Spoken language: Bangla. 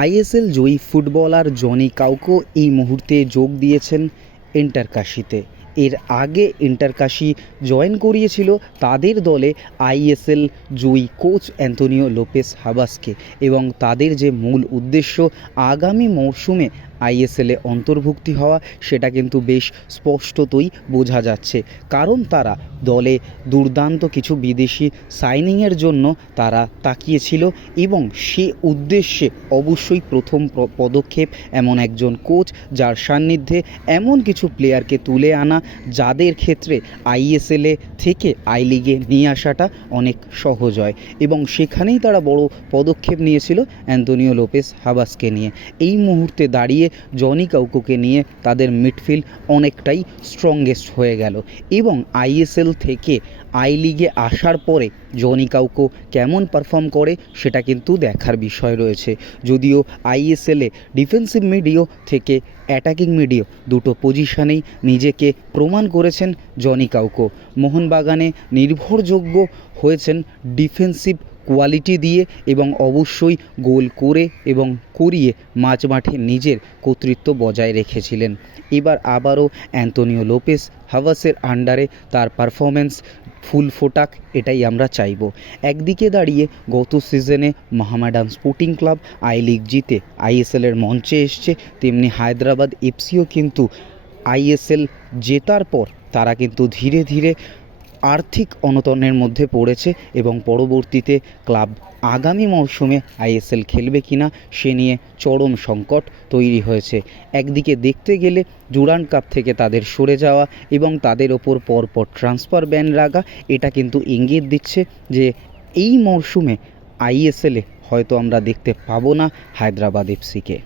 আইএসএল জয়ী ফুটবলার জনি কাউকো এই মুহূর্তে যোগ দিয়েছেন ইন্টারকাশিতে। এর আগে ইন্টারকাশি জয়েন করিয়েছিল তাদের দলে আইএসএল জয়ী কোচ অ্যান্তোনিও লোপেস হাবাসকে এবং তাদের যে মূল উদ্দেশ্য আগামী মরশুমে আইএসএলে অন্তর্ভুক্তি হওয়া, সেটা কিন্তু বেশ স্পষ্টতই বোঝা যাচ্ছে। কারণ তারা দলে দুর্দান্ত কিছু বিদেশি সাইনিংয়ের জন্য তারা তাকিয়েছিল এবং সে উদ্দেশ্যে অবশ্যই প্রথম পদক্ষেপ এমন একজন কোচ যার সান্নিধ্যে এমন কিছু প্লেয়ারকে তুলে আনা যাদের ক্ষেত্রে আইএসএলে থেকে আই লিগে নিয়ে আসাটা অনেক সহজ হয়। এবং সেখানেই তারা বড় পদক্ষেপ নিয়েছিল অ্যান্তোনিও লোপেস হাবাসকে নিয়ে। এই মুহূর্তে দাঁড়িয়ে জনি কাউকুকে নিয়ে তাদের মিডফিল্ড অনেকটাই স্ট্রংগেস্ট হয়ে গেল। এবং আইএসএল থেকে আই লিগে আসার পরে জনি কাউকো কেমন পারফর্ম করে সেটা কিন্তু দেখার বিষয় রয়েছে। যদিও আইএসএলে ডিফেন্সিভ মিডিও থেকে অ্যাটাকিং মিডিও দুটো পজিশনেই নিজেকে প্রমাণ করেছেন জনি কাউকো মোহনবাগানে নির্ভরযোগ্য হয়েছেন ডিফেন্সিভ কোয়ালিটি দিয়ে এবং অবশ্যই গোল করে এবং করিয়ে মাঝ মাঠে নিজের কর্তৃত্ব বজায় রেখেছিলেন। এবার আবারও অ্যান্তোনিও লোপেস হাভাসের আন্ডারে তার পারফরমেন্স ফুল ফোটাক, এটাই আমরা চাইব। একদিকে দাঁড়িয়ে গত সিজনে Mohammedan Sporting Club I League জিতে আইএসএলের মঞ্চে এসছে, তেমনি হায়দ্রাবাদ এফসিও কিন্তু আইএসএল জেতার পর তারা কিন্তু ধীরে ধীরে আর্থিক অনটনের মধ্যে পড়েছে এবং পরবর্তীতে ক্লাব আগামী মরশুমে আইএসএল খেলবে কিনা সে নিয়ে চরম সংকট তৈরি হয়েছে। একদিকে দেখতে গেলে ডুরান্ড কাপ থেকে তাদের সরে যাওয়া এবং তাদের ওপর পরপর ট্রান্সফার ব্যান লাগা এটা কিন্তু ইঙ্গিত দিচ্ছে যে এই মরশুমে আইএসএলে হয়তো আমরা দেখতে পাবো না হায়দ্রাবাদ এফসিকে।